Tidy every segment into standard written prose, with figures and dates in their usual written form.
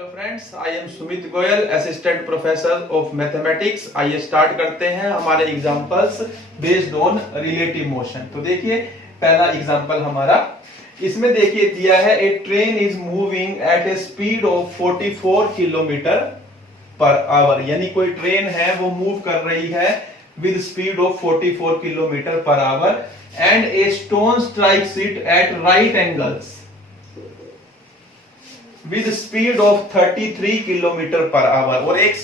Hello friends, I am Sumit Goyal, assistant professor of mathematics. आइए start करते हैं हमारे examples based on relative motion. तो देखिए पहला एग्जांपल हमारा, इसमें देखिए दिया है a train is moving at a speed of 44 kilometre per hour. यानी कोई ट्रेन है वो मूव कर रही है with speed of 44 kilometre per hour and a stone strikes it at right angles with speed of 33 kilometre per our. और एक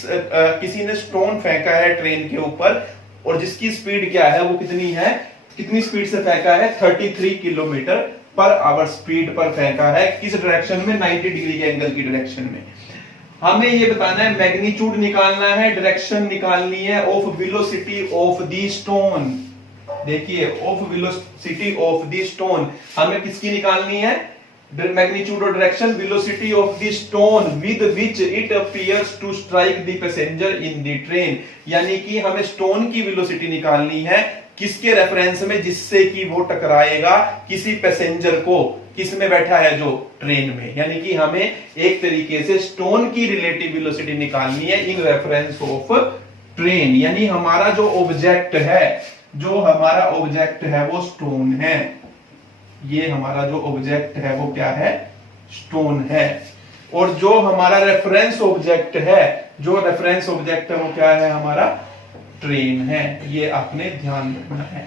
किसी ने स्टोन फेंका है ट्रेन के ऊपर और जिसकी स्पीड क्या है, वो कितनी है, कितनी स्पीड से फेंका है, 33 किलोमीटर पर आवर स्पीड पर फेंका है। किस डायरेक्शन में, 90 डिग्री के एंगल की डायरेक्शन में। हमें ये बताना है, मैग्नीट्यूड निकालना है, डायरेक्शन निकालनी है of velocity of the stone. देखिए of velocity of the stone हमें किसकी निकालनी है, magnitude or direction velocity of the stone with which it appears to strike the passenger in the train। यानी कि हमें स्टोन की वेलोसिटी निकालनी है किसके रेफरेंस में, जिससे कि वो टकराएगा किसी पैसेंजर को, किसमें बैठा है, जो ट्रेन में। यानी कि हमें एक तरीके से स्टोन की रिलेटिव वेलोसिटी निकालनी है इन रेफरेंस ऑफ ट्रेन। यानी हमारा जो ऑब्जेक्ट है, जो हमारा ऑब्जेक्ट है वो स्टोन है। ये हमारा जो ऑब्जेक्ट है वो क्या है, स्टोन है। और जो हमारा रेफरेंस ऑब्जेक्ट है, जो रेफरेंस ऑब्जेक्ट है वो क्या है, हमारा ट्रेन है। ये आपने ध्यान रखना है।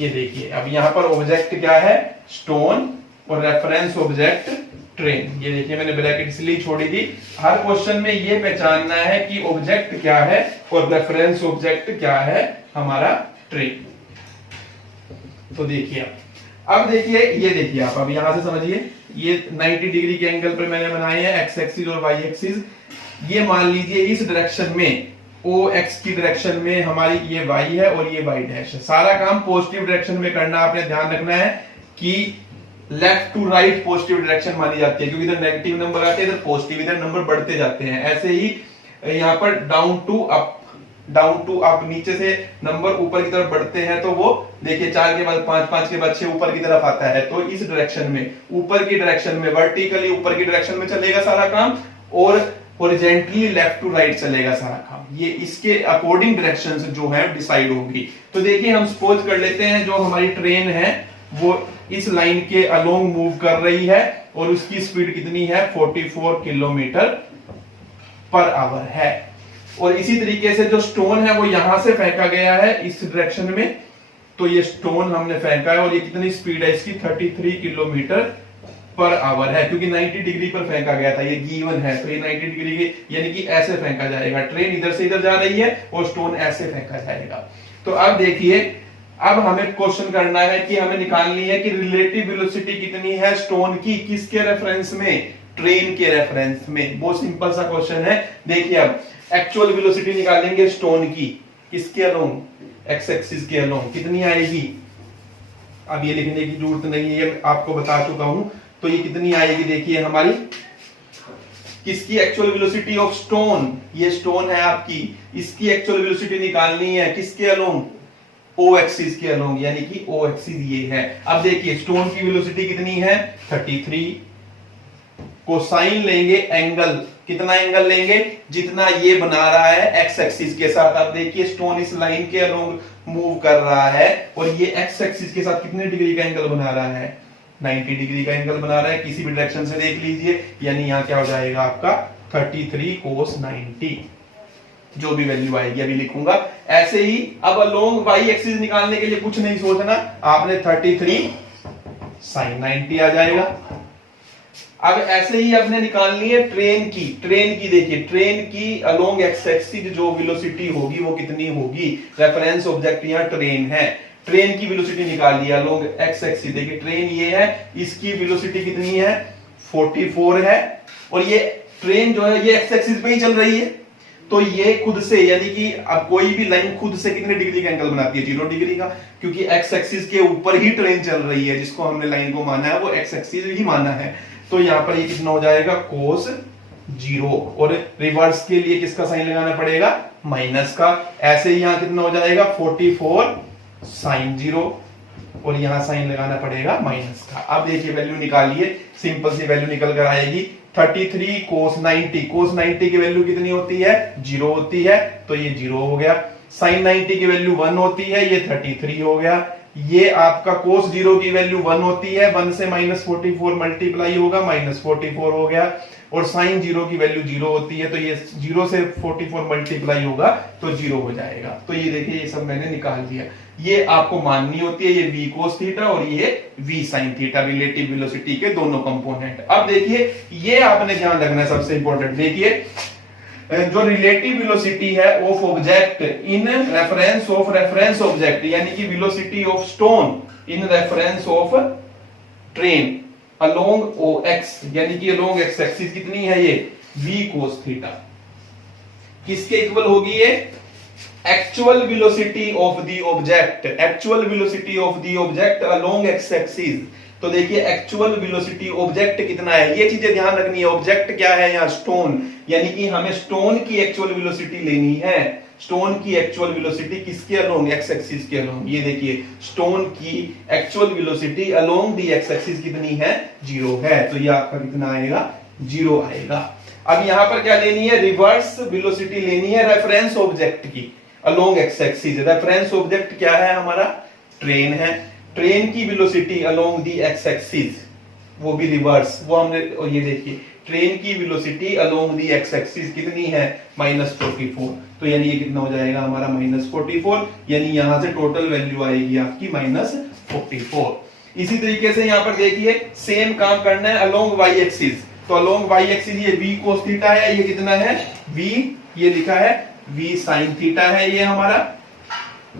ये देखिए अब यहां पर ऑब्जेक्ट क्या है, स्टोन, और रेफरेंस ऑब्जेक्ट ट्रेन। ये देखिए मैंने ब्रैकेट इसलिए छोड़ी थी, हर क्वेश्चन में ये पहचानना है कि ऑब्जेक्ट क्या है और रेफरेंस ऑब्जेक्ट क्या है, हमारा ट्रेन। तो देखिए अब देखिए, ये देखिए आप अब यहां से समझिए, ये 90 डिग्री के एंगल पर मैंने बनाए हैं एक्स एक्सिस और वाई एक्सिस। ये मान लीजिए इस डायरेक्शन में, ओ एक्स की डायरेक्शन में हमारी ये वाई है और ये वाई डैश है। सारा काम पॉजिटिव डायरेक्शन में करना, आपने ध्यान रखना है कि left to right positive direction मानी जाती है, क्योंकि इधर नेगेटिव नंबर आते हैं, इधर पॉजिटिव, इधर नंबर बढ़ते जाते हैं। ऐसे ही यहाँ पर down to up, down to up, नीचे से नंबर ऊपर की तरफ बढ़ते हैं तो वो देखिए 4 के बाद 5, 5 के बाद 6 ऊपर की तरफ आता है। तो इस डायरेक्शन में, ऊपर की डायरेक्शन में, वर्टिकली ऊपर की डायरेक्शन में चलेगा सारा काम, और हॉरिजॉन्टली लेफ्ट टू राइट चलेगा सारा काम। ये इसके अकॉर्डिंग डायरेक्शंस जो है डिसाइड होगी। तो देखिए हम सपोज कर लेते हैं जो हमारी ट्रेन है वो इस लाइन के अलोंग मूव कर रही है और उसकी स्पीड कितनी है, 44 किलोमीटर पर आवर है। और इसी तरीके से जो स्टोन है वो यहां से फेंका गया है इस डायरेक्शन में, तो ये स्टोन हमने फेंका है और ये कितनी स्पीड है इसकी, 33 किलोमीटर पर आवर है, क्योंकि 90 डिग्री पर फेंका गया था, ये गिवन है। तो ये 90 डिग्री के, यानी कि ऐसे फेंका जाएगा। ट्रेन इधर से इधर जा रही है और स्टोन ऐसे फेंका जाएगा। तो अब देखिए, अब हमें क्वेश्चन करना है कि हमें निकालनी है कि रिलेटिव वेलोसिटी कितनी है स्टोन की, किसके रेफरेंस में, ट्रेन के रेफरेंस में। बहुत सिंपल सा क्वेश्चन है। देखिए अब एक्चुअल वेलोसिटी निकालेंगे स्टोन की, किसके अलोंग, एक्स एक्सिस के अलोंग, कितनी आएगी। अब ये लिखने की जरूरत नहीं है, ये आपको बता चुका हूं। तो ये कितनी आएगी, देखिए हमारी किसकी एक्चुअल वेलोसिटी ऑफ स्टोन, ये स्टोन है आपकी, इसकी एक्चुअल वेलोसिटी निकालनी है किसके अलोंग, ओ एक्सिस के अलोंग, यानी कि ओ एक्सिस ये है। अब देखिए स्टोन की वेलोसिटी कितनी है, 33, कोसाइन लेंगे एंगल, कितना एंगल लेंगे, जितना ये बना रहा है एक्स एक्सिस के साथ। अब देखिए स्टोन इस लाइन के अलोंग मूव कर रहा है और ये एक्स एक्सिस के साथ कितने डिग्री का एंगल बना रहा है, 90 डिग्री का एंगल बना रहा है। किसी भी डायरेक्शन से देख लीजिए, यानी यहाँ क्या हो जाएगा आपका 33 cos 90, जो भी वैल्यू आएगी अभी लिखूंगा। ऐसे ही अब अलोंग वाई एक्सिस निकालने के लिए कुछ नहीं सोचना, आपने 33 sin 90 आ जाएगा। अब ऐसे ही आपने निकालनी है ट्रेन की, ट्रेन की देखिए, ट्रेन की अलोंग एक्स एक्सिस जो वेलोसिटी होगी वो कितनी होगी, रेफरेंस ऑब्जेक्ट यहाँ ट्रेन है, ट्रेन की वेलोसिटी निकाल लिया अलोंग एक्स एक्सिस। देखिए ट्रेन ये है, इसकी वेलोसिटी कितनी है, 44 है, और ये ट्रेन जो है ये एक्स एक्सिस पे ही चल रही है। तो ये खुद से, यानी कि अब कोई भी लाइन खुद से कितने डिग्री का एंगल बनाती है, 0 डिग्री का, क्योंकि एक्स एक्सिस के ऊपर ही ट्रेन चल रही है। जिसको हमने लाइन को माना है वो एक्स एक्सिस ही माना है। तो यहाँ पर ये कितना हो जाएगा, cos 0, और रिवर्स के लिए किसका साइन लगाना पड़ेगा, माइनस का। ऐसे ही यहाँ कितना हो जाएगा, 44 sin 0, और यहां साइन लगाना पड़ेगा माइनस का। अब देखिए वैल्यू निकालिए, सिंपल सी वैल्यू निकल कर आएगी 33 cos 90, cos 90 की वैल्यू कितनी होती है? 0 होती है, तो ये 0 हो गया। sin 90 की वैल्यू 1 होती है, ये 33 हो गया। ये आपका cos 0 की वैल्यू 1 होती है, 1 से -44 मल्टीप्लाई होगा, -44 हो गया। और sin 0 की वैल्यू 0 होती है, तो ये 0 से 44 मल्टीप्लाई होगा तो 0 हो जाएगा। तो ये देखिए, ये सब मैंने निकाल दिया। ये आपको माननी होती है, ये v cos थीटा और ये v sin theta, relative velocity के दोनों कंपोनेंट। अब देखिए, ये आपने ध्यान रखना है, सबसे इंपॉर्टेंट। देखिए, जो रिलेटिव वेलोसिटी है of object in reference object, यानी कि velocity of stone in reference of train along O X, यानी कि अलोंग एक्स एक्सिस कितनी है? ये v cos थीटा। किसके इक्वल होगी ये? Actual velocity of the object, actual velocity of the object along x axis. तो देखिए, एक्चुअल वेलोसिटी ऑब्जेक्ट कितना है, ये चीजें ध्यान रखनी है। ऑब्जेक्ट क्या है यहाँ? स्टोन, यानी कि हमें स्टोन की एक्चुअल वेलोसिटी लेनी है। स्टोन की एक्चुअल वेलोसिटी किसके अलोंग? एक्स एक्सिस के अलोंग। ये देखिए, स्टोन की actual velocity along the x axis कितनी है? 0 है। तो ये आपका कितना आएगा? 0 आएगा। अब यहां पर क्या लेनी है? रिवर्स वेलोसिटी लेनी है रेफरेंस ऑब्जेक्ट की along x axis. Reference object क्या है हमारा? ट्रेन है। ट्रेन की velocity along the x axis, वो भी रिवर्स, वो हमने, और ये देखिए, ट्रेन की velocity along the x axis कितनी है? -44। तो यानी ये कितना हो जाएगा हमारा? -44। यानी यहां से टोटल वैल्यू आएगी आपकी -44। इसी तरीके से यहां पर देखिए, सेम काम करना है अलोंग वाई एक्सिस। तो अलोंग वाई एक्सिस ये v cos थीटा है, ये कितना है? v, ये लिखा है v sin थीटा है ये हमारा।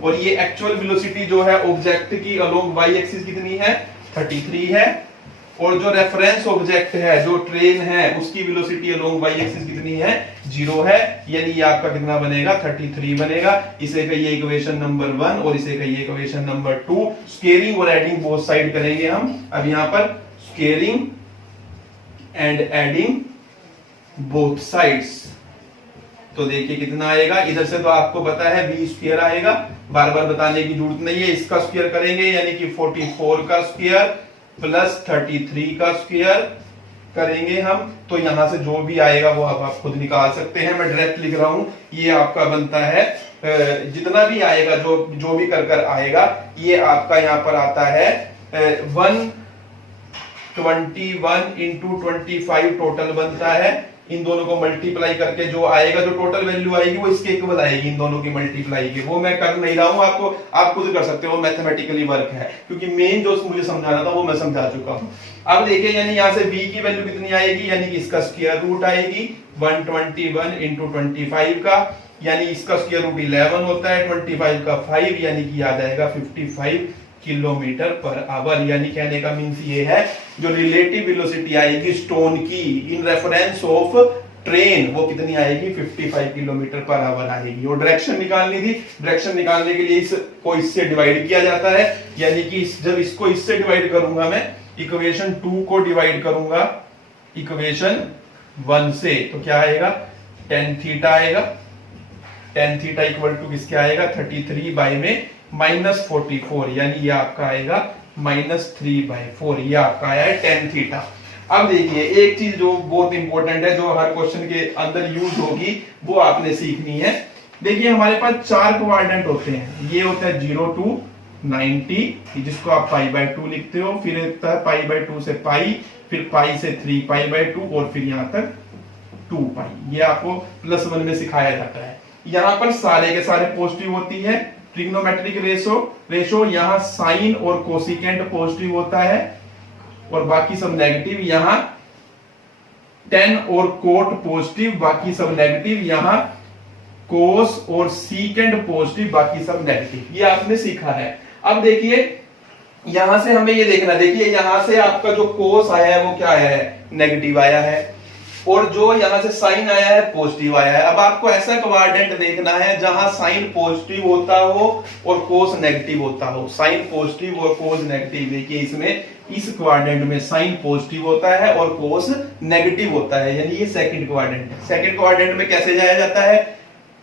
और ये एक्चुअल वेलोसिटी जो है ऑब्जेक्ट की अलोंग वाई एक्सिस कितनी है? 33 है। और जो रेफरेंस ऑब्जेक्ट है, जो ट्रेन है, उसकी वेलोसिटी अलोंग वाई एक्सिस कितनी है? 0 है। यानी ये आपका कितना बनेगा? 33 बनेगा। इसे कहिए इक्वेशन नंबर 1 और इसे कहिए इक्वेशन नंबर 2। स्केयरिंग और एडिंग बोथ साइड करेंगे हम। अब यहां पर squaring and adding both sides, तो देखिए कितना आएगा। इधर से तो आपको पता है v स्क्वायर आएगा, बार बार बताने की जरूरत नहीं है। इसका स्क्वायर करेंगे, यानी कि 44 का स्क्वायर प्लस 33 का स्क्वायर करेंगे हम। तो यहां से जो भी आएगा वो आप खुद निकाल सकते हैं, मैं डायरेक्ट लिख रहा हूं। ये आपका बनता है, जितना भी आएगा, जो भी कर आएगा, ये आपका यहां पर आता है 121 इंटू 25 टोटल बनता है। इन दोनों को मल्टीप्लाई करके जो आएगा, जो टोटल वैल्यू आएगी, वो इसके इक्वल आएगी, इन दोनों की मल्टीप्लाई की। वो मैं कर नहीं रहा हूं, आपको, आप खुद कर सकते हो, मैथमेटिकली वर्क है, क्योंकि मेन जो मुझे समझाना था वो मैं समझा चुका हूं। अब देखिए, यानी यहां से v की वैल्यू कितनी आएगी? यानी कि इसका स्क्वायर रूट आएगी 121 इंटू 25 का, यानी इसका स्क्वायर रूट 11 होता है, 25 का 5, यानी कि आ जाएगा 55 किलोमीटर पर आवर। यानी कहने का मीन्स ये है, जो रिलेटिव वेलोसिटी आएगी स्टोन की इन रेफरेंस ऑफ ट्रेन, वो कितनी आएगी? 55 किलोमीटर पर आवर आएगी। और डायरेक्शन निकालनी थी, डायरेक्शन निकालने के लिए इसको इससे डिवाइड किया जाता है। यानी कि जब इसको इससे डिवाइड करूंगा, मैं इक्वेशन 2 को डिवाइड करूंगा इक्वेशन 1 से, तो क्या आएगा? tan थीटा आएगा। tan थीटा इक्वल टू किसके आएगा? 33 बाय में -44, यानी ये आपका आएगा -3/4। ये आपका आया है tan थीटा। अब देखिए, एक चीज जो बहुत इंपॉर्टेंट है, जो हर क्वेश्चन के अंदर यूज होगी, वो आपने सीखनी है। देखिए, हमारे पास 4 क्वाड्रेंट होते हैं। ये होता है 0 to 90, जिसको आप π/2 लिखते हो। फिर होता है π/2 से पाई, फिर पाई से 3π/2, और फिर यहां तक 2π। ये आपको +1 में सिखाया जाता है। यहां पर सारे के सारे पॉजिटिव होती है। ट्रिग्नोमेट्रिक रेशो यहां साइन और कोसिकेंट पॉजिटिव होता है, और बाकी सब नेगेटिव। यहां टेन और कोट पॉजिटिव, बाकी सब नेगेटिव। यहां कोस और सीकेंट पॉजिटिव, बाकी सब नेगेटिव। ये आपने सीखा है। अब देखिए, यहां से हमें ये देखना, देखिए यहां से आपका जो कोस आया है वो क्या आया है? नेगेटिव आया है। और जो यहां से साइन आया है पॉजिटिव आया है। अब आपको ऐसा क्वाड्रेंट देखना है जहां साइन पॉजिटिव होता हो और कोस नेगेटिव होता हो। साइन पॉजिटिव और कोस नेगेटिव। देखिए, इसमें इस क्वाड्रेंट में साइन पॉजिटिव होता है और कोस नेगेटिव होता है, यानी ये सेकंड क्वाड्रेंट है। सेकंड क्वाड्रेंट में कैसे जाया जाता है?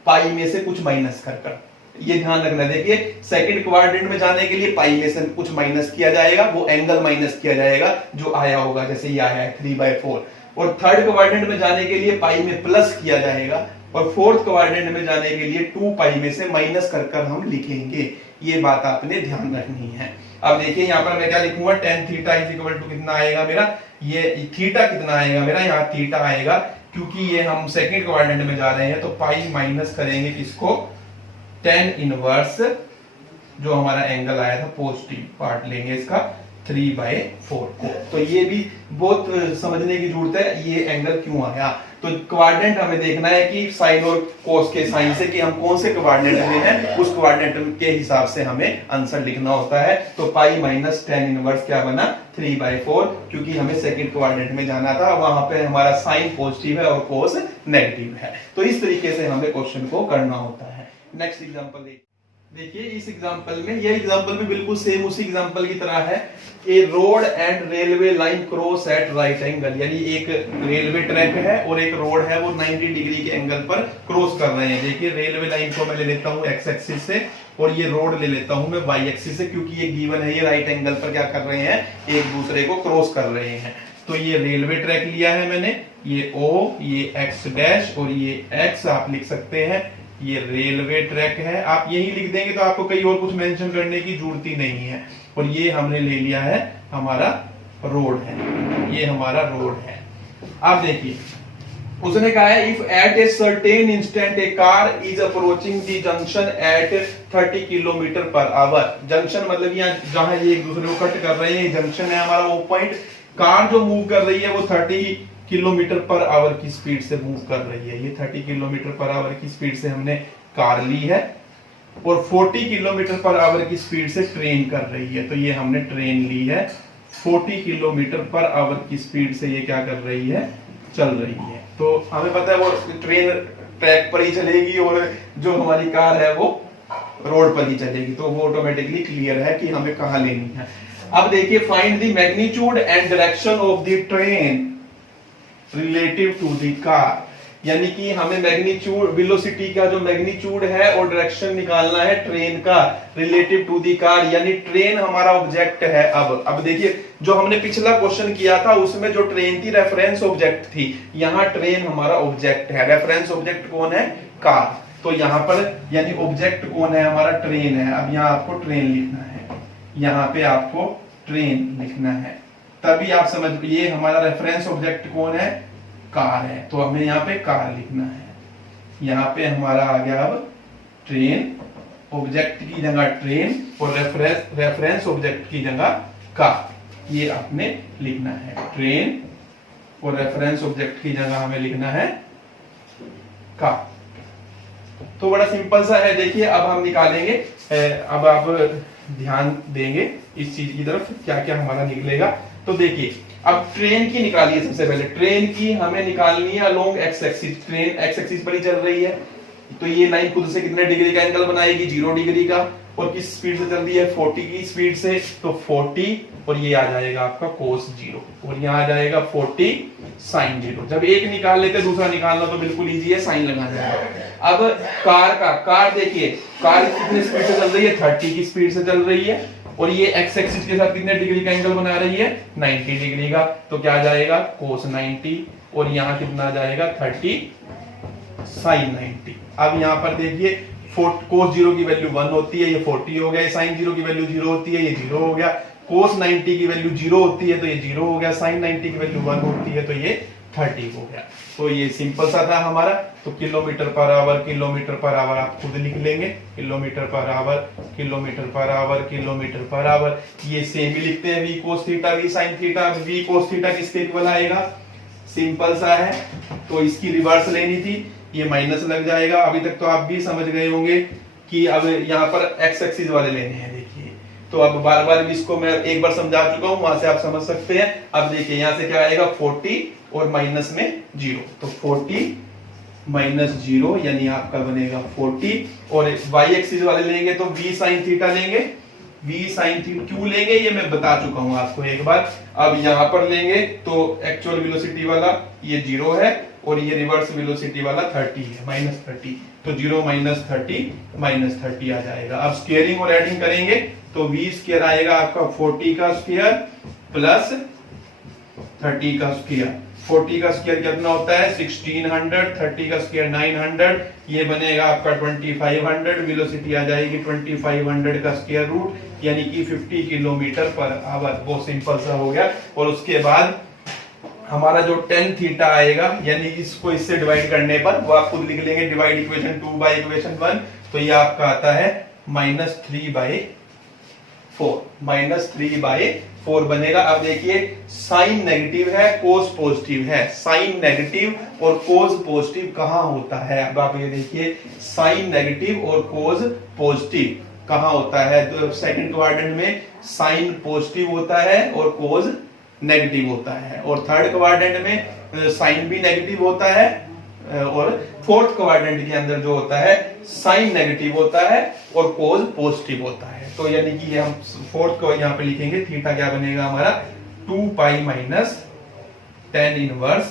पाई में से कुछ माइनस कर। ये ध्यान रखना। देखिए, सेकंड क्वाड्रेंट में जाने के लिए पाई में से कुछ माइनस किया जाएगा, वो एंगल माइनस किया जाएगा जो आया होगा। जैसे ये आया है 3/4। और थर्ड क्वाड्रेंट में जाने के लिए पाई में प्लस किया जाएगा और फोर्थ क्वाड्रेंट में जाने के लिए 2 पाई में से माइनस कर कर हम लिखेंगे। ये बात आपने ध्यान रखनी है। अब देखिए यहाँ पर मैं क्या लिखूंगा, tan theta is equal to कितना आएगा मेरा, ये थीटा कितना आएगा मेरा, यहाँ थीटा आएगा क्योंकि ये हम सेकंड क्वाड्रेंट में जा रहे हैं, तो पाई माइनस करेंगे किसको, tan इनवर्स जो हमारा एंगल आया था पॉजिटिव पार्ट लेंगे इसका 3/4 को। तो ये भी बहुत समझने की जरूरत है ये एंगल क्यों आया। तो क्वाड्रेंट हमें देखना है कि साइन और कोस के साइन से कि हम कौन से क्वाड्रेंट में हैं, उस क्वाड्रेंट के हिसाब से हमें आंसर लिखना होता है। तो पाई माइनस tan इनवर्स क्या बना 3/4, क्योंकि हमें सेकंड क्वाड्रेंट में जाना था, वहां पे हमारा साइन पॉजिटिव है और कोस नेगेटिव है। तो इस तरीके से हमें क्वेश्चन को करना होता है। नेक्स्ट एग्जांपल देखिए, इस एग्जांपल में, ये एग्जांपल भी बिल्कुल सेम उसी एग्जांपल की तरह है। A road and railway line cross at right angle, यानी एक रेलवे ट्रैक है और एक रोड है, वो 90 डिग्री के एंगल पर क्रॉस कर रहे हैं। देखिए रेलवे लाइन को मैं ले लेता हूं एक्स एक्सिस से और ये रोड ले लेता हूं मैं वाई एक्सिस से, क्योंकि ये गिवन है, ये राइट एंगल पर क्या कर रहे हैं, एक दूसरे को क्रॉस कर रहे हैं। तो ये रेलवे ट्रैक लिया है मैंने, ये ओ, ये एक्स डैश और ये एक्स आप लिख सकते हैं, ये रेलवे ट्रैक है। आप यही लिख देंगे तो आपको कहीं और कुछ मेंशन करने की जरूरत ही नहीं है। और ये हमने ले लिया है हमारा रोड है, ये हमारा रोड है। आप देखिए उसने कहा है if at a certain instant a car is approaching the junction at 30 kilometer per hour. Junction मतलब यहाँ जहां ये एक दूसरे को कट कर रहे हैं, जंक्शन है हमारा वो पॉइंट। कार जो मूव कर रही है वो 30 किलोमीटर पर आवर की स्पीड से मूव कर रही है। ये 30 किलोमीटर पर आवर की स्पीड से हमने कार ली है और 40 किलोमीटर पर आवर की स्पीड से ट्रेन कर रही है। तो ये हमने ट्रेन ली है, 40 किलोमीटर पर आवर की स्पीड से ये क्या कर रही है, चल रही है। तो हमें पता है वो ट्रेन ट्रैक पर ही चलेगी और जो हमारी कार है वो रोड पर ही चलेगी, तो वो ऑटोमेटिकली क्लियर है कि हमें कहां लेनी है। अब देखिए find the magnitude and direction of the train relative to the car, यानी कि हमें मैग्नीट्यूड वेलोसिटी का जो मैग्नीट्यूड है और डायरेक्शन निकालना है ट्रेन का रिलेटिव टू द कार, यानी ट्रेन हमारा ऑब्जेक्ट है। अब देखिए जो हमने पिछला क्वेश्चन किया था उसमें जो ट्रेन थी रेफरेंस ऑब्जेक्ट थी, यहाँ ट्रेन हमारा ऑब्जेक्ट है। रेफरेंस ऑब्जेक्ट कौन है, कार। तो यहाँ पर यानी ऑब्जेक्ट कौन है, हमारा ट्रेन है। अब यहाँ आपको ट्रेन लिखना है, यहाँ पे आपको ट्रेन लिखना है, तभी आप समझ, ये हमारा रेफरेंस ऑब्जेक्ट कौन है, कार है। तो हमें यहाँ पे कार लिखना है। यहाँ पे हमारा आ गया अब ट्रेन, ऑब्जेक्ट की जगह ट्रेन और रेफरेंस ऑब्जेक्ट की जगह कार, ये आपने लिखना है। ट्रेन और रेफरेंस ऑब्जेक्ट की जगह हमें लिखना है कार। तो बड़ा सिंपल सा है। देखिए अब हम निकालेंगे, अब आप ध्यान देंगे इस चीज की तरफ, क्या क्या हमारा निकलेगा। तो देखिए अब ट्रेन की निकालिए। सबसे पहले ट्रेन की हमें निकालनी है along x axis. Train x axis पर ही चल रही है, तो ये लाइन खुद से कितने डिग्री का एंगल बनाएगी, 0 डिग्री का। और किस स्पीड से चल रही है, 40 की स्पीड से, तो 40 और ये आ जाएगा आपका cos 0 और यहाँ आ जाएगा 40 sin 0। जब एक निकाल लेते दूसरा निकालना तो बिल्कुल इजी है, साइन लगा जाएगा। अब कार देखिए, कार कितने स्पीड से चल रही है, 30 की स्पीड से चल रही है और ये एक्स एक्सिस के साथ कितने डिग्री का एंगल बना रही है, 90 डिग्री का। तो क्या आ जाएगा cos 90 और यहाँ कितना आ जाएगा 30 sin 90। अब यहाँ पर देखिए cos 0 की वैल्यू 1 होती है, ये 40 हो गया। sin 0 की वैल्यू 0 होती है, ये 0 हो गया। cos 90 की वैल्यू 0 होती है तो ये 0 हो गया। sin 90 की वैल्यू 1 होती है तो ये 30 हो गया। तो ये सिंपल सा था हमारा। तो किलोमीटर पर आवर आप खुद लिख लेंगे, kilometre per our, kilometre per our, kilometre per our. ये सेम ही लिखते हैं, v cos theta v sin theta. v cos theta किसके इक्वल आएगा, सिंपल सा है। तो इसकी रिवर्स लेनी थी, ये माइनस लग जाएगा। अभी तक तो आप भी समझ गए होंगे कि अब यहाँ पर एक्स एक्सिस वाले लेने हैं। देखिए तो अब बार बार इसको मैं एक बार समझा चुका हूं, वहां से आप समझ सकते हैं। अब देखिए यहाँ से क्या आएगा 40 और माइनस में 0, तो 40 माइनस 0 यानी आपका बनेगा 40। और वाई एक्सिस वाले लेंगे तो v sin थीटा लेंगे। v sin थीटा क्यों लेंगे ये मैं बता चुका हूं आपको एक बार। अब यहां पर लेंगे तो एक्चुअल वेलोसिटी वाला ये 0 है और ये रिवर्स वेलोसिटी वाला 30 है, -30। तो 0 माइनस 30 आ जाएगा। अब स्क्वायरिंग और एडिंग करेंगे तो v स्क्वायर आएगा आपका 40 का स्क्वायर प्लस 30 का स्क्वायर, 40 का स्क्वायर कितना होता है 1600, 30 का स्क्वायर 900, ये बनेगा आपका 2500, वेलोसिटी आ जाएगी 2500 का स्क्वायर रूट यानी कि 50 किलोमीटर पर आवर। बहुत सिंपल सा हो गया। और उसके बाद हमारा जो tan थीटा आएगा यानी इसको इससे डिवाइड करने पर वो आप खुद लिख लेंगे, डिवाइड इक्वेशन 2 बाय इक्वेशन 1, तो ये आपका आता है -3/4 बनेगा। अब देखिए साइन नेगेटिव है, कोस पॉजिटिव है, साइन नेगेटिव और कोस पॉजिटिव कहां होता है? अब आप ये देखिए साइन नेगेटिव और कोस पॉजिटिव कहां होता है? तो सेकंड क्वाड्रेंट में साइन पॉजिटिव होता है और कोस नेगेटिव होता है, और थर्ड क्वाड्रेंट में साइन भी नेगेटिव होता है, और फोर्थ क्वाड्रेंट के अंदर जो होता है साइन नेगेटिव होता है और कोस पॉजिटिव होता है। तो यानी कि हम फोर्थ को यहां पे लिखेंगे, थीटा क्या बनेगा हमारा 2 पाई माइनस tan इनवर्स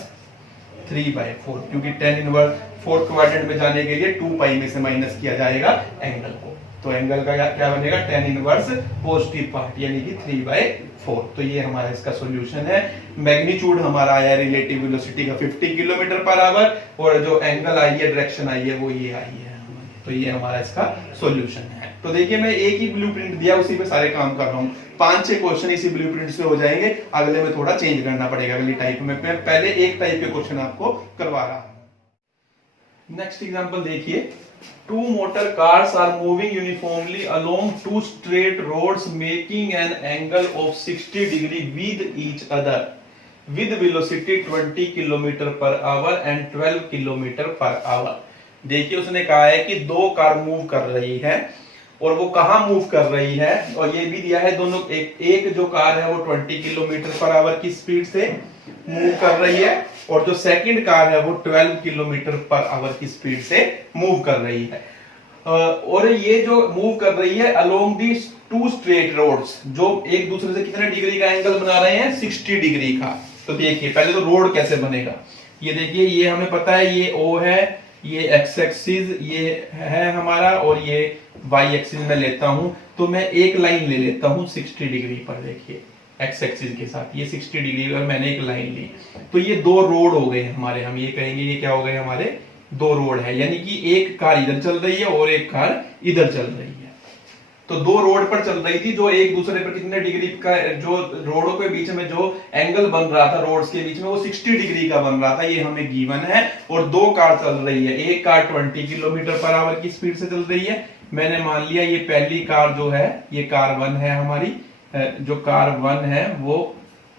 3/4, क्योंकि tan इनवर्स फोर्थ क्वाड्रेंट में जाने के लिए 2 पाई में से माइनस किया जाएगा एंगल को, तो एंगल का क्या बनेगा tan इनवर्स पॉजिटिव पार्ट यानी कि 3/4। तो ये हमारा इसका सॉल्यूशन है। मैग्नीट्यूड हमारा आया रिलेटिव वेलोसिटी का 50 किलोमीटर पर आवर, और जो एंगल आई है डायरेक्शन आई है वो ये आई है। तो ये हमारा इसका सॉल्यूशन है। तो देखिए मैं एक ही ब्लूप्रिंट दिया, उसी पे सारे काम कर रहा हूँ। 5-6 क्वेश्चन इसी ब्लूप्रिंट से हो जाएंगे, अगले में थोड़ा चेंज करना पड़ेगा। अगली टाइप में मैं पहले एक टाइप के क्वेश्चन आपको करवा रहा हूँ। नेक्स्ट एग्जांपल देखिए, two motor cars are moving uniformly along two straight roads making an angle of 60 degree with each other with velocity 20 km per hour and 12 km per hour। देखिए उसने कहा है कि दो कार मूव कर रही है, और वो कहां मूव कर रही है, और ये भी दिया है दोनों, एक जो कार है वो 20 किलोमीटर पर आवर की स्पीड से मूव कर रही है, और जो सेकंड कार है वो 12 किलोमीटर पर आवर की स्पीड से मूव कर रही है। और ये जो मूव कर रही है along the two straight roads, जो एक दूसरे से कितने डिग्री का एंगल बना रहे हैं 60 डिग्री का। तो देखिए पहले तो रोड कैसे बनेगा, ये देखिए ये हमें पता है ये O है, ये एक्स एक्सिस ये है हमारा, और ये वाई एक्सिस में लेता हूं, तो मैं एक लाइन ले लेता हूं 60 डिग्री पर। देखिए एक्स एक्सिस के साथ ये 60 डिग्री और मैंने एक लाइन ली, तो ये दो रोड हो गए हमारे। हम ये कहेंगे ये क्या हो गए हमारे, दो रोड है, यानी कि एक कार इधर चल रही है और एक कार इधर चल रही है। तो दो रोड पर चल रही थी, जो एक दूसरे पर कितने डिग्री का, जो रोडों के बीच में जो एंगल बन रहा था रोड्स के बीच में, वो 60 डिग्री का बन रहा था, ये हमें गिवन है। और दो कार चल रही है, एक कार 20 किलोमीटर पर आवर की स्पीड से चल रही है। मैंने मान लिया ये पहली कार जो है ये कार 1 है हमारी, जो कार 1 है वो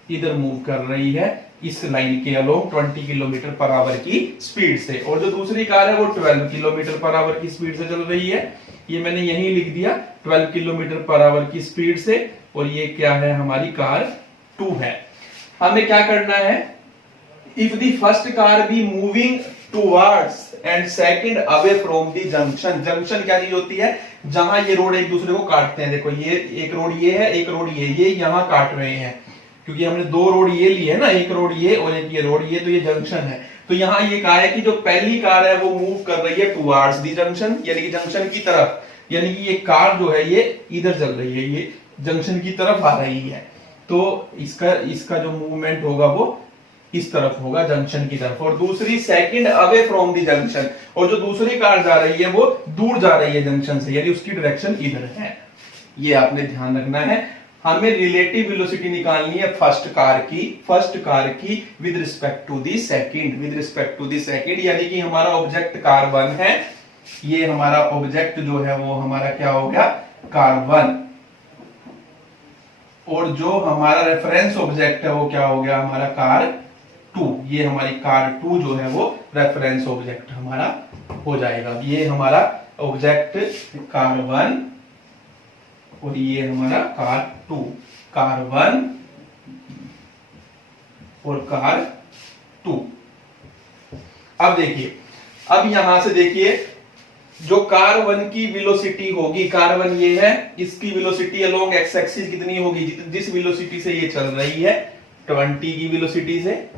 इधर मूव कर रही है इस लाइन के अलोंग 20 किलोमीटर पर आवर की स्पीड से, और जो दूसरी कार है वो 12 किलोमीटर पर आवर की स्पीड से चल रही है। ये मैंने यहीं लिख दिया 12 किलोमीटर पर आवर की स्पीड से, और ये क्या है हमारी कार 2 है। हमें क्या करना है, if the first car be moving towards and second away from the junction. Junction क्या चीज होती है, जहां ये रोड एक दूसरे को काटते हैं। देखो ये एक रोड ये है, एक रोड ये यहां काट रहे हैं, क्योंकि हमने दो रोड ये लिए है ना, एक रोड ये और एक ये रोड ये, तो ये जंक्शन है। तो यहां ये कहा है कि जो पहली कार है वो मूव कर रही है टुवर्ड्स दी जंक्शन, यानी कि जंक्शन की तरफ, यानी कि ये कार जो है ये इधर चल रही है, ये जंक्शन की तरफ आ रही है। तो इसका जो मूवमेंट होगा वो इस तरफ होगा, जंक्शन की तरफ। और दूसरी second away from the junction, और जो दूसरी कार जा रही है वो दूर जा रही है जंक्शन से, यानी उसकी डायरेक्शन इधर है। ये आपने ध्यान रखना है। हमें रिलेटिव वेलोसिटी निकालनी है फर्स्ट कार की with respect to the second, यानी कि हमारा ऑब्जेक्ट कार 1 है, ये हमारा ऑब्जेक्ट जो है वो हमारा क्या हो गया कार 1, और जो हमारा रेफरेंस ऑब्जेक्ट है वो क्या हो गया हमारा कार 2। ये हमारी कार 2 जो है वो रेफरेंस ऑब्जेक्ट हमारा हो जाएगा। ये हमारा ऑब्जेक्ट कार 1 और ये हमारा कार 2, कार 1 और कार 2। अब देखिए, अब यहां से देखिए जो कार 1 की वेलोसिटी होगी, कार 1 ये है, इसकी वेलोसिटी अलोंग एक्स एक्सिस कितनी होगी, जिस वेलोसिटी से ये चल रही है 20 की वेलोसिटी से,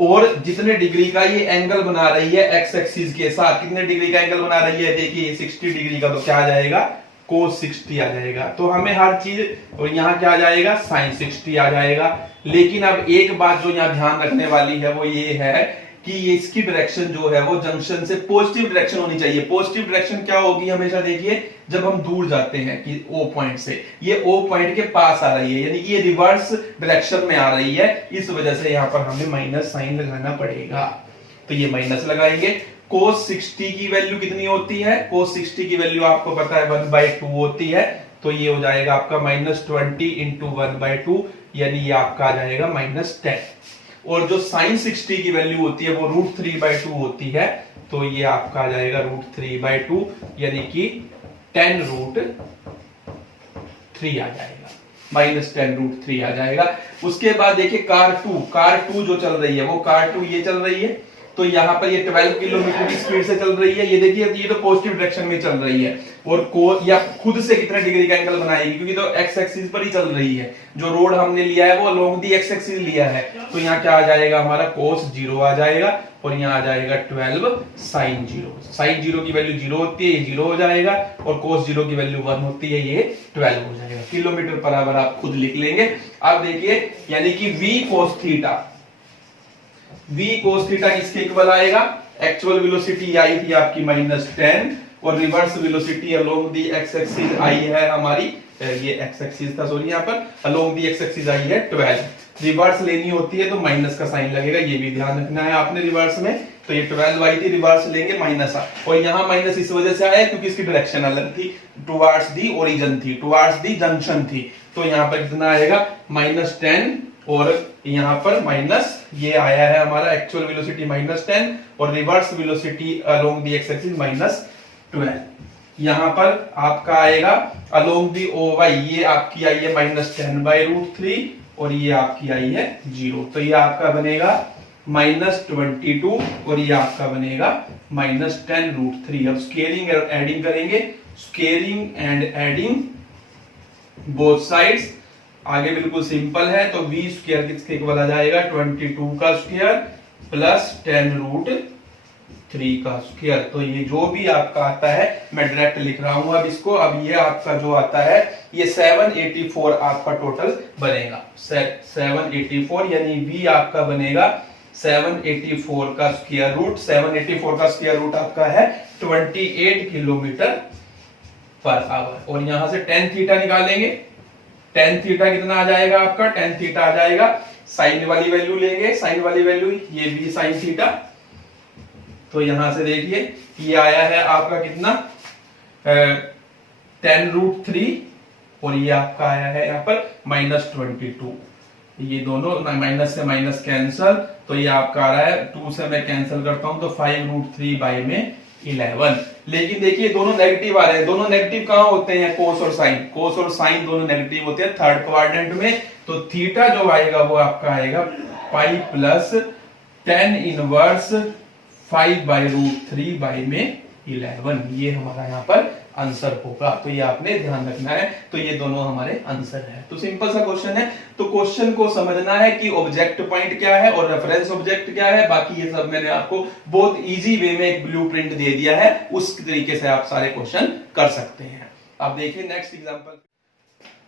और जितने डिग्री का ये एंगल बना रही है एक्स एक्सिस के साथ, कितने डिग्री का एंगल बना रही है, देखिए 60 डिग्री का, तो क्या आ जाएगा cos 60 आ जाएगा। तो हमें हर चीज, और यहाँ क्या आ जाएगा, sin 60 आ जाएगा। लेकिन अब एक बात जो यहाँ ध्यान रखने वाली है वो ये है कि इसकी डायरेक्शन जो है वो जंक्शन से पॉजिटिव डायरेक्शन होनी चाहिए। पॉजिटिव डायरेक्शन क्या होगी, हमेशा देखिए जब हम दूर जाते हैं कि ओ पॉइंट से, ये ओ पॉइंट के पास आ रही है, यानी कि ये रिवर्स डायरेक्शन में आ रही है, इस वजह से यहाँ पर हमें माइनस साइन लगाना पड़ेगा। तो ये माइनस लगाएंगे। cos 60 की वैल्यू कितनी होती है, cos 60 की वैल्यू आपको पता है 1/2 होती है, तो ये हो जाएगा आपका -20 इंटू 1/2, यानी ये आपका आ जाएगा -10। और जो sin 60 की वैल्यू होती है वो √3/2 होती है, तो ये आपका आ जाएगा √3/2, यानी कि 10√3 आ जाएगा, -10√3 आ जाएगा। उसके बाद देखिए कार 2 जो चल रही है वो कार 2 ये चल रही है, तो यहाँ पर ये 12 किलोमीटर की स्पीड से चल रही है। ये देखिए ये तो पॉजिटिव डायरेक्शन में चल रही है, और या खुद से कितने डिग्री का एंगल बनाएगी, क्योंकि तो एक्स एक्सिस पर ही चल रही है। जो रोड हमने लिया है वो अलोंग दी एक्स एक्सिस लिया है, तो यहाँ क्या आ जाएगा हमारा cos 0 आ जाएगा, और यहाँ आ जाएगा 12 sin 0। sin 0 की वैल्यू 0 होती है, ये 0 हो जाएगा, और cos 0 की वैल्यू 1 होती है, ये 12 हो जाएगा। किलोमीटर पर आवर आप खुद लिख लेंगे। अब देखिए यानी कि v cos थीटा किसके इक्वल आएगा, एक्चुअल वेलोसिटी आई थी आपकी -10, और reverse velocity along the x axis आई है हमारी, ये एक्स एक्सिस था सॉरी, यहाँ पर अलोंग दी एक्स एक्सिस आई है 12। रिवर्स लेनी होती है तो माइनस का साइन लगेगा, ये भी ध्यान रखना है आपने रिवर्स में। तो ये 12 आई थी, रिवर्स लेंगे माइनस, और यहाँ माइनस इस वजह से आया क्योंकि इसकी डायरेक्शन अलग थी, टुवार्ड्स दी ओरिजिन थी, टुवार्ड्स दी जंक्शन थी। तो यहाँ पर कितना आएगा -10, और यहाँ पर माइनस ये आया है हमारा एक्चुअल वेलोसिटी -10, और reverse velocity along the x axis -12। यहाँ पर आपका आएगा अलोंग दी OY, ये आपकी आई है -10/√3, और ये आपकी आई है 0, तो ये आपका बनेगा -22, और ये आपका बनेगा -10√3। अब स्केलिंग और एडिंग करेंगे, scaling and adding both sides, आगे बिल्कुल सिंपल है। तो v स्क्वायर किसके इक्वल आ जाएगा, 22 का स्क्वायर प्लस 10√3 का स्क्वायर। तो ये जो भी आपका आता है मैं डायरेक्ट लिख रहा हूं अब इसको। अब ये आपका जो आता है ये 784 आपका टोटल बनेगा, 784, यानी v आपका बनेगा 784 का स्क्वायर रूट। 784 का स्क्वायर रूट आपका है 28 किलोमीटर पर आवर, और यहां से tan थीटा निकालेंगे। tan थीटा कितना आ जाएगा आपका, tan थीटा आ जाएगा, साइन वाली वैल्यू लेंगे, साइन वाली वैल्यू ये भी sin थीटा। तो यहां से देखिए ये आया है आपका कितना 10√3, और ये आपका आया है यहाँ पर -22। ये दोनों माइनस से माइनस कैंसल, तो ये आपका आ रहा है 2 से मैं कैंसिल करता हूं तो 5√3 बाय में 11। लेकिन देखिए दोनों नेगेटिव आ रहे हैं, दोनों नेगेटिव कहां होते हैं, कोस और साइन, कोस और साइन दोनों नेगेटिव होते हैं थर्ड क्वाड्रेंट में। तो थीटा जो आएगा वो आपका आएगा पाई प्लस 10 इनवर्स 5/√3 बाय में 11, ये हमारा यहाँ पर आंसर होगा। तो ये आपने ध्यान रखना है। तो ये दोनों हमारे आंसर है। तो सिंपल सा क्वेश्चन है, तो क्वेश्चन को समझना है कि ऑब्जेक्ट पॉइंट क्या है और रेफरेंस ऑब्जेक्ट क्या है। बाकी ये सब मैंने आपको बहुत इजी वे में एक ब्लूप्रिंट दे दिया है, उस तरीके से आप सारे क्वेश्चन कर सकते हैं। अब देखिए नेक्स्ट एग्जांपल,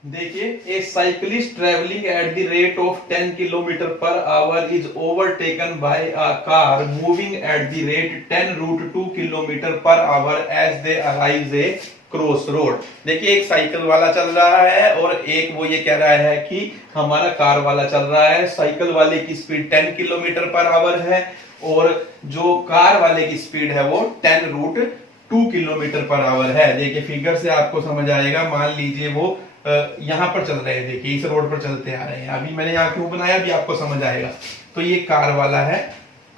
देखिए a cyclist travelling at the rate of 10 kilometre per hour is overtaken by a car moving at the rate 10√2 kilometre per hour as they arrive a cross road. देखिए एक cycle वाला चल रहा है और एक वो ये कह रहा है कि हमारा कार वाला चल रहा है। साइकिल वाले की स्पीड 10 किलोमीटर पर आवर है और जो कार वाले की स्पीड है वो 10√2 किलोमीटर पर आवर है। देखिए फिगर से आपको समझ आएगा, मान लीजिए वो यहां पर चल रहे हैं, देखिए इस रोड पर चलते आ रहे हैं। अभी मैंने यहाँ क्यों बनाया अभी आपको समझ आएगा। तो ये कार वाला है,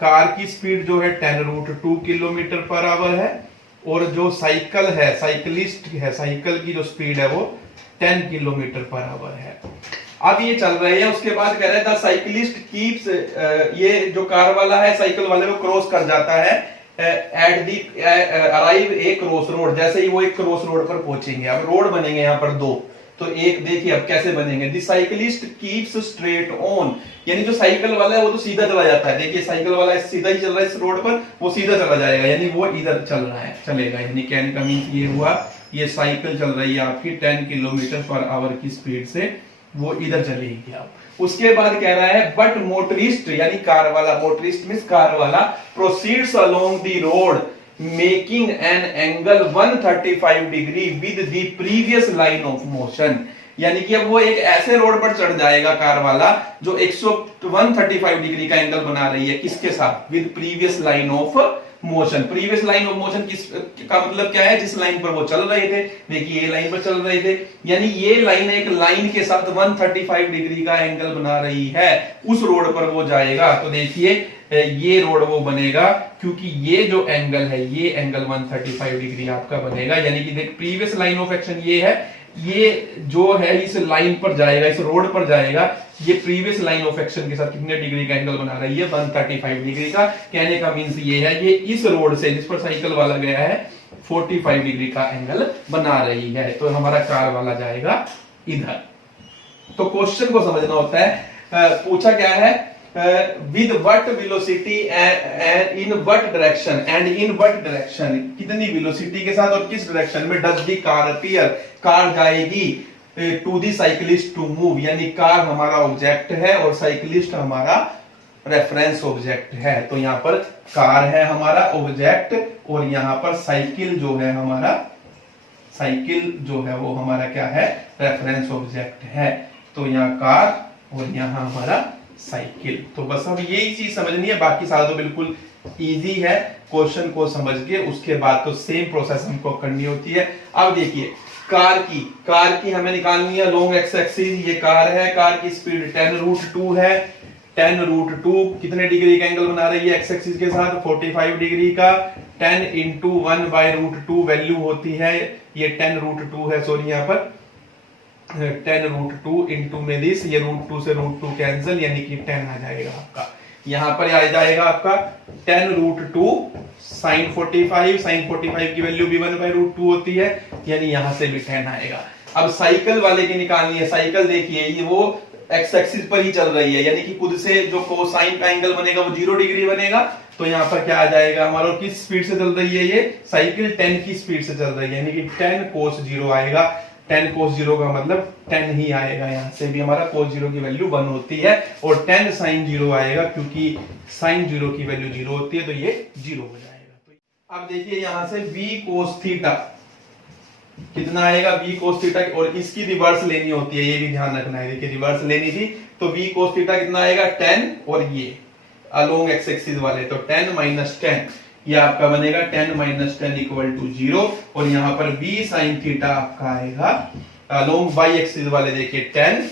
कार की स्पीड जो है 10√2 किलोमीटर पर आवर है और जो साइकिल है, साइकिलिस्ट है, साइकिल की जो स्पीड है वो 10 किलोमीटर पर आवर है। अब ये चल रहे हैं, उसके बाद कह रहे हैं द साइकिलिस्ट कीप्स, ये जो कार वाला है साइकिल वाले को क्रॉस कर जाता है at the arrive a cross road. जैसे ही वो एक क्रॉस रोड पर पहुंचेंगे, अब रोड बनेंगे यहाँ पर दो, तो एक देखिए अब कैसे बनेंगे। दी साइकिलिस्ट कीप्स स्ट्रेट ऑन, यानी जो साइकिल वाला है वो तो सीधा चला जाता है। देखिए साइकिल वाला सीधा ही चल रहा है इस रोड पर, वो सीधा चला जाएगा, यानी वो इधर चल रहा है, चलेगा। यानी कहने का मीन ये हुआ ये साइकिल चल रही है आपकी 10 किलोमीटर पर आवर की स्पीड से, वो इधर चलेगी। अब उसके बाद कह रहा है बट मोटरिस्ट यानी कार वाला, मोटरिस्ट मींस कार वाला, proceeds along the road making an angle 135 degree with the previous line of motion. यानी कि अब वो एक ऐसे रोड पर चढ़ जाएगा कार वाला जो 135 डिग्री का एंगल बना रही है, किसके साथ? With previous line of motion. Previous line of motion किस का मतलब क्या है? जिस लाइन पर वो चल रहे थे, देखिए ये लाइन पर चल रहे थे, यानी ये लाइन एक लाइन के साथ 135 डिग्री का एंगल बना रही है, उस रोड पर वो जाएगा। तो देखिए ये रोड वो बनेगा क्योंकि ये जो एंगल है ये एंगल 135 डिग्री आपका बनेगा। यानी कि देख प्रीवियस लाइन ऑफ एक्शन ये है, ये जो है इस लाइन पर जाएगा, इस रोड पर जाएगा, ये प्रीवियस लाइन ऑफ एक्शन के साथ कितने डिग्री का एंगल बना रही है? 135 डिग्री का। कहने का मीन्स ये है, ये इस रोड से जिस पर साइकिल वाला गया है 45 डिग्री का एंगल बना रही है। तो हमारा कार वाला जाएगा इधर। तो क्वेश्चन को समझना होता है, पूछा क्या है, with what velocity and in what direction, and in what direction, कितनी वेलोसिटी के साथ और किस डायरेक्शन में does the car appear, car जाएगी to the cyclist to move. यानी कार हमारा ऑब्जेक्ट है और साइकिलिस्ट हमारा रेफरेंस ऑब्जेक्ट है। तो यहां पर कार है हमारा ऑब्जेक्ट और यहां पर साइकिल जो है हमारा, साइकिल जो है वो हमारा क्या है? रेफरेंस ऑब्जेक्ट है। तो यहाँ कार और यहाँ हमारा साइकिल। तो बस अब यही चीज समझनी है, बाकी सारा तो बिल्कुल इजी है। क्वेश्चन को समझ के उसके बाद तो सेम प्रोसेस हमको करनी होती है। अब देखिए कार की हमें निकालनी है लॉन्ग एक्स एक्सिस, ये कार है, कार की स्पीड 10√2 है। 10√2 कितने डिग्री का एंगल बना रही है एक्स एक्सिस के साथ? 45 डिग्री का। 10 इंटू 1/√2 वैल्यू होती है, ये 10√2 है, सॉरी यहाँ पर 10√2 इंटू में दिस, ये √2 से √2 कैंसिल, यानी कि 10 आ जाएगा आपका। यहां पर आ जाएगा आपका 10√2 sin 45, sin 45 की वैल्यू भी 1/√2 होती है, यानी यहां से भी 10 आएगा। अब साइकिल वाले की निकालनी है। साइकिल देखिए ये वो एक्स एक्सिस पर ही चल रही है, यानी कि खुद से जो कोसाइन का एंगल बनेगा वो 0 डिग्री बनेगा। तो यहाँ पर क्या आ जाएगा हमारा, किस स्पीड से चल रही है ये साइकिल? 10 की स्पीड से चल रही है, यानी कि 10 cos 0 आएगा। 10 cos 0 का मतलब 10 ही आएगा, यहाँ से भी हमारा cos 0 की वैल्यू 1 होती है, और 10 sin 0 आएगा क्योंकि sin 0 की वैल्यू 0 होती है, तो ये 0 हो जाएगा। तो अब देखिए यहाँ से v cos थीटा कितना आएगा? v cos थीटा, और इसकी रिवर्स लेनी होती है, ये भी ध्यान रखना है। देखिए रिवर्स लेनी थी, तो v cos थीटा कितना आएगा? 10, और ये अलोंग एक्स एक्सिस वाले तो 10 - 10, ये आपका बनेगा 10 - 10 = 0, और यहाँ पर v sin थीटा आपका आएगा अलोंग y एक्सिस वाले, देखिए 10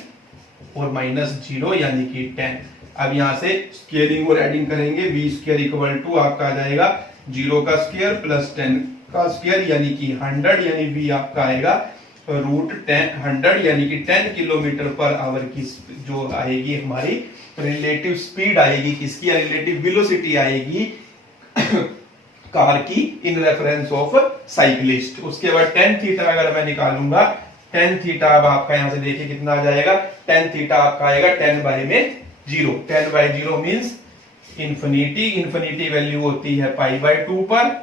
और -0 यानी कि 10। अब यहाँ से स्क्वायरिंग और एडिंग करेंगे, v² = आपका आ जाएगा 0 का स्क्वायर प्लस 10 का स्क्वायर, यानी कि 100, यानी v आपका आएगा √10 यानी कि 10 किलोमीटर पर आवर की जो आएगी हमारी रिलेटिव स्पीड आएगी, किसकी? रिलेटिव वेलोसिटी आएगी कार की इन रेफरेंस ऑफ साइक्लिस्ट। उसके बाद tan थीटा अगर मैं निकालूंगा, tan थीटा अब आपका यहां से देखिए कितना आ जाएगा? tan थीटा आपका आएगा 10/0। 10/0 मींस इंफिनिटी, इंफिनिटी वैल्यू होती है π/2 पर,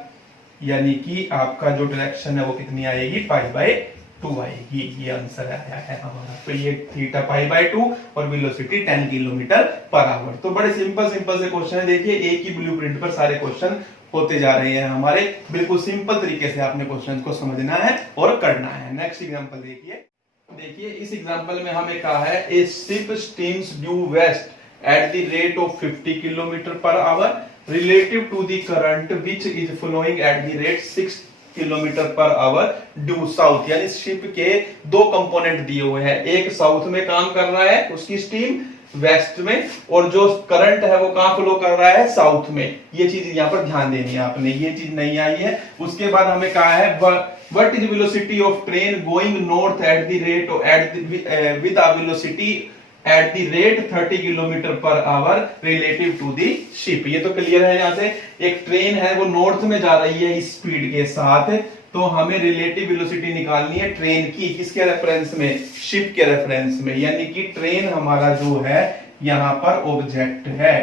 यानी कि आपका जो डायरेक्शन है वो कितनी आएगी? π/2 आएगी। ये आंसर आया है हमारा। तो ये थीटा π/2 और वेलोसिटी 10 किलोमीटर पर आवर। तो बड़े सिंपल से क्वेश्चन है। देखिए एक ही ब्लूप्रिंट पर सारे क्वेश्चन होते जा रहे हैं हमारे, बिल्कुल सिंपल तरीके से आपने क्वेश्चन को समझना है और करना है। नेक्स्ट एग्जांपल देखिए इस एग्जांपल में हमें कहा है a ship steams due west at the rate of 50 kilometer per hour relative to the current which is flowing at the rate 6 kilometer per hour due south. यानी शिप के दो component दिए हुए हैं, एक साउथ में काम कर रहा है उसकी स्टीम वेस्ट में, और जो करंट है वो कहां फ्लो कर रहा है? साउथ में। ये चीज यहाँ पर ध्यान देनी है आपने, ये चीज नहीं आई है। उसके बाद हमें कहा है what is velocity of train going north at the rate with a velocity at the rate 30 kilometer per hour relative to the ship. ये तो क्लियर है। यहाँ से एक ट्रेन है वो नॉर्थ में जा रही है इस स्पीड के साथ, तो हमें रिलेटिव वेलोसिटी निकालनी है ट्रेन की, किसके रेफरेंस में? शिप के रेफरेंस में। यानी कि ट्रेन हमारा जो है यहाँ पर ऑब्जेक्ट है,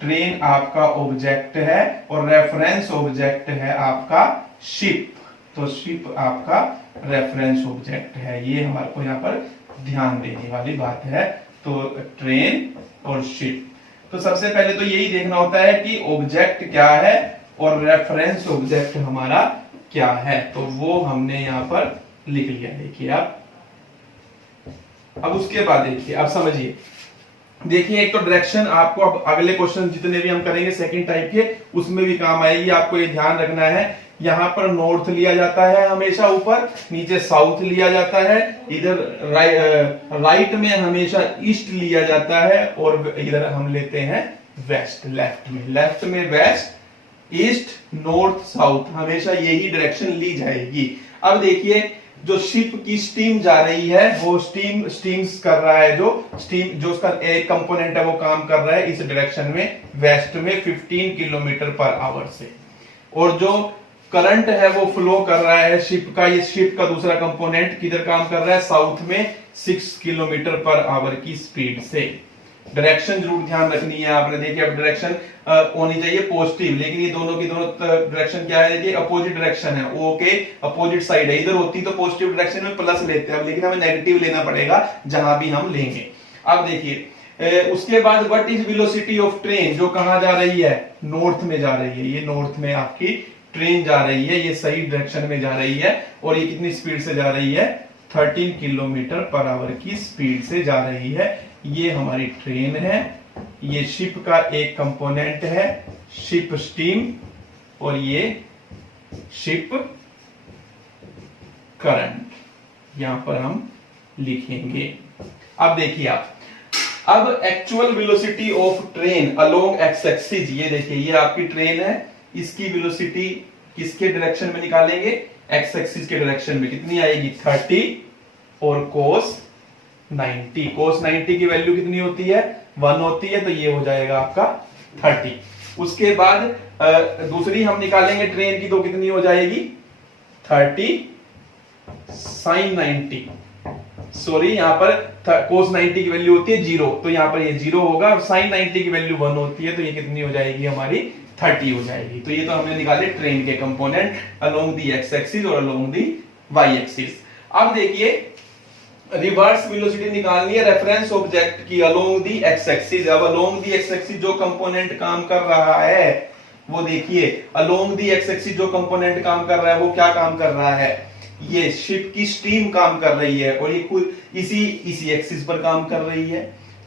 ट्रेन आपका ऑब्जेक्ट है और रेफरेंस ऑब्जेक्ट है आपका शिप। तो शिप आपका रेफरेंस ऑब्जेक्ट है। ये हमारे को यहाँ पर ध्यान देने वाली बात है। तो ट्रेन और शिप, तो सबसे पहले तो यही देखना होता है कि ऑब्जेक्ट क्या है और रेफरेंस ऑब्जेक्ट हमारा क्या है। तो वो हमने यहाँ पर लिख लिया। देखिए अब उसके बाद देखिए, अब समझिए, देखिए एक तो डायरेक्शन आपको अब अगले क्वेश्चन जितने भी हम करेंगे सेकंड टाइप के उसमें भी काम आएगी। आपको ये ध्यान रखना है, यहाँ पर नॉर्थ लिया जाता है हमेशा ऊपर, नीचे साउथ लिया जाता है, इधर राइट में हमेशा ईस्ट लिया जाता है और इधर हम लेते हैं वेस्ट। लेफ्ट में वेस्ट, ईस्ट, नॉर्थ, साउथ, हमेशा यही डायरेक्शन ली जाएगी। अब देखिए जो शिप की स्टीम जा रही है वो स्टीम्स कर रहा है, जो उसका एक कंपोनेंट है वो काम कर रहा है इस डायरेक्शन में, वेस्ट में 15 किलोमीटर पर आवर से, और जो करंट है वो फ्लो कर रहा है शिप का, ये शिप का दूसरा कंपोनेंट किधर काम कर रहा है, साउथ में 6 किलोमीटर पर आवर की स्पीड से। डायरेक्शन जरूर ध्यान रखनी है आपने। देखिए अब डायरेक्शन होनी चाहिए पॉजिटिव, लेकिन ये दोनों की दोनों डायरेक्शन क्या है, देखिए अपोजिट डायरेक्शन है, ओ के अपोजिट साइड है। इधर होती तो पॉजिटिव डायरेक्शन में प्लस लेते हैं, लेकिन हमें नेगेटिव लेना पड़ेगा जहां भी हम लेंगे। अब देखिए उसके बाद what is velocity of train, जो कहां जा रही है, नॉर्थ में जा रही है। ये नॉर्थ में आपकी ट्रेन जा रही है, ये सही डायरेक्शन में जा रही है, और ये कितनी स्पीड से जा रही है, 13 किलोमीटर पर आवर की स्पीड से जा रही है। ये हमारी ट्रेन है, ये शिप का एक कंपोनेंट है, शिप स्टीम, और ये शिप करंट यहां पर हम लिखेंगे। अब देखिए अब actual velocity of train along x axis, ये देखिए ये आपकी ट्रेन है, इसकी वेलोसिटी किसके डायरेक्शन में निकालेंगे, एक्स एक्सिस के डायरेक्शन में। कितनी आएगी, 30, और कोस 90। कोस 90 की वैल्यू कितनी होती है, 1 होती है, तो ये हो जाएगा आपका 30। उसके बाद दूसरी हम निकालेंगे ट्रेन की, तो कितनी हो जाएगी, 30 साइन 90, सॉरी यहाँ पर कोस 90 की वैल्यू होती है 0, तो यहाँ पर ये 0 होगा, और साइन 90 की वैल्यू 1 होती है, तो ये कितनी हो जाएगी हमारी, 30 हो जाएगी। तो ये तो हमने निकाले ट्रेन के component along the x axis और अलोंग दी वाई एक्सिस। अब देखिए रिवर्स वेलोसिटी निकालनी है रेफरेंस ऑब्जेक्ट की अलोंग दी एक्स एक्सिस। अब अलोंग दी एक्स एक्सिस जो कंपोनेंट काम कर रहा है वो देखिए, अलोंग दी एक्स एक्सिस जो कंपोनेंट काम कर रहा है वो क्या काम कर रहा है, ये शिप की स्टीम काम कर रही है, और ये खुद इसी एक्सिस पर काम कर रही है।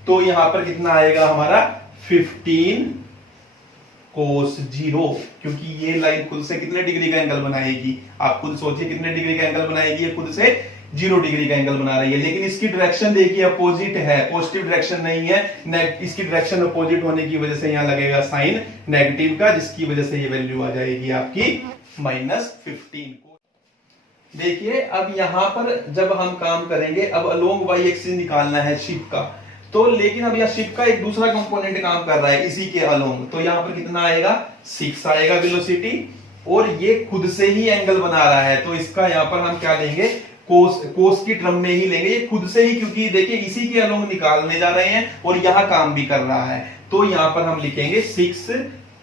तो यहां पर कितना आएगा हमारा, 15 कोस 0, क्योंकि ये लाइन खुद से कितने डिग्री का एंगल बनाएगी, आप खुद सोचिए कितने डिग्री का एंगल बनाएगी, ये खुद से 0 डिग्री का एंगल बना रही है, लेकिन इसकी डायरेक्शन देखिए अपोजिट है, पॉजिटिव डायरेक्शन नहीं है। इसकी डायरेक्शन अपोजिट होने की वजह से यहां लगेगा साइन नेगेटिव का, जिसकी वजह से ये वैल्यू आ जाएगी आपकी -15। देखिए अब यहां पर जब हम काम करेंगे, अब अलोंग वाई एक्सिस निकालना है शिप का, तो लेकिन अब यह शिप का एक दूसरा कंपोनेंट काम कर रहा है इसी के अलोंग, तो यहां पर कितना आएगा, 6 आएगा वेलोसिटी, और ये खुद से ही एंगल बना रहा है, तो इसका यहां पर हम क्या लेंगे, कोस की टर्म में ही लेंगे, ये खुद से ही, क्योंकि देखिए इसी के अलोंग निकालने जा रहे हैं और यहां काम भी कर रहा है, तो यहां पर हम लिखेंगे 6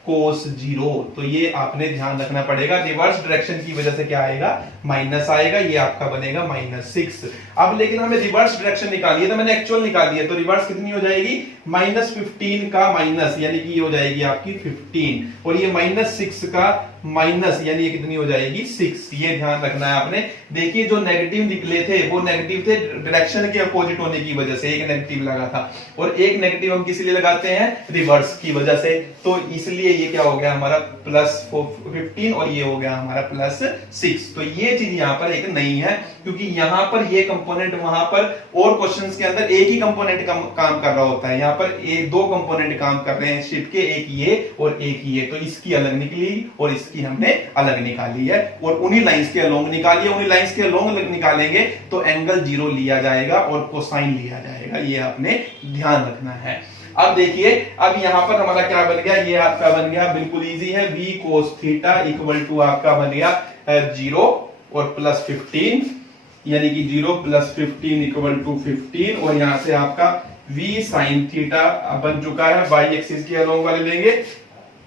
कोस 0। तो ये आपने ध्यान रखना पड़ेगा, रिवर्स डायरेक्शन की वजह से क्या आएगा, माइनस आएगा, ये आपका बनेगा -6। अब लेकिन हमें रिवर्स डायरेक्शन निकालिए, तो मैंने एक्चुअल निकाली है, तो रिवर्स कितनी हो जाएगी, -15 का माइनस, यानी कि ये हो जाएगी आपकी 15, और ये -6 का माइनस, यानी ये कितनी हो जाएगी, 6। ये ध्यान रखना है आपने। देखिए जो नेगेटिव निकले थे वो नेगेटिव थे डायरेक्शन के अपोजिट होने की वजह से, एक नेगेटिव लगा था, और एक नेगेटिव हम किस लिए लगाते हैं, रिवर्स की वजह से, तो इसलिए ये क्या हो गया हमारा +15, और ये हो गया हमारा +6। तो ये चीज यहाँ पर एक नहीं है, क्योंकि यहाँ पर ये कंपोनेंट, वहां पर और क्वेश्चंस के अंदर एक ही कंपोनेंट काम कर रहा होता है, यहाँ पर एक 2 कंपोनेंट काम कर रहे हैं शिप के, एक ये और एक ये, तो इसकी अलग निकली और इसकी हमने अलग निकाली है, और उन्हीं लाइंस के अलोंग निकाली है। उन्हीं लाइंस के अलोंग निकालेंगे तो एंगल 0 लिया जाएगा और कोसाइन लिया जाएगा, ये आपने ध्यान रखना है। अब देखिए अब यहां पर हमारा क्या बन गया, ये आपका बन गया बिल्कुल इजी है, v cos theta equal to आपका बन गया 0 और +15, यानी कि 0 + 15 इक्वल टू 15, और यहां से आपका v sin थीटा बन चुका है, y एक्सिस के अलोंग वाले लेंगे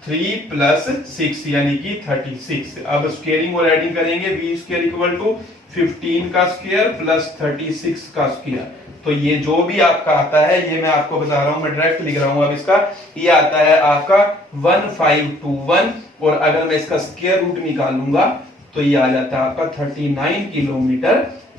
3 प्लस 6 यानी कि 36। अब स्क्वेयरिंग और एडिंग करेंगे, बी स्क्वायर इक्वल टू 15 का स्क्वायर प्लस 36 का स्क्वायर। तो ये जो भी आपका आता है, ये मैं आपको बता रहा हूं, मैं डायरेक्ट लिख रहा हूं अब इसका, ये आता है आपका 1521। और अगर मैं इसका स्क्वायर रूट निकालूंगा तो ये आ जाता है आपका 39 किलोमीटर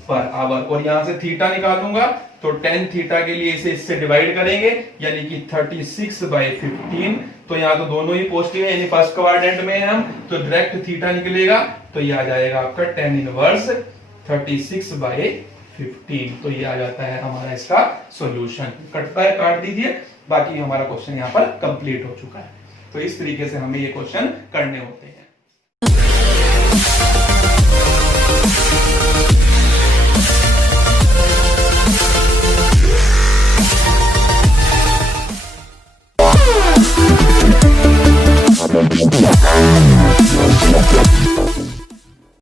पर आवर। और यहां से थीटा निकालूंगा तो tan थीटा के लिए इसे इससे डिवाइड करेंगे, यानी कि 36/15। तो यहाँ तो दोनों ही पॉजिटिव है, यानी फर्स्ट क्वाड्रेंट में है हम, तो डायरेक्ट थीटा निकलेगा, तो ये आ जाएगा आपका tan इनवर्स 36/15। तो ये आ जाता है हमारा इसका सॉल्यूशन। कटता है काट दीजिए, बाकी हमारा क्वेश्चन यहाँ पर कंप्लीट हो चुका है। तो इस तरीके से हमें ये क्वेश्चन करने होते हैं।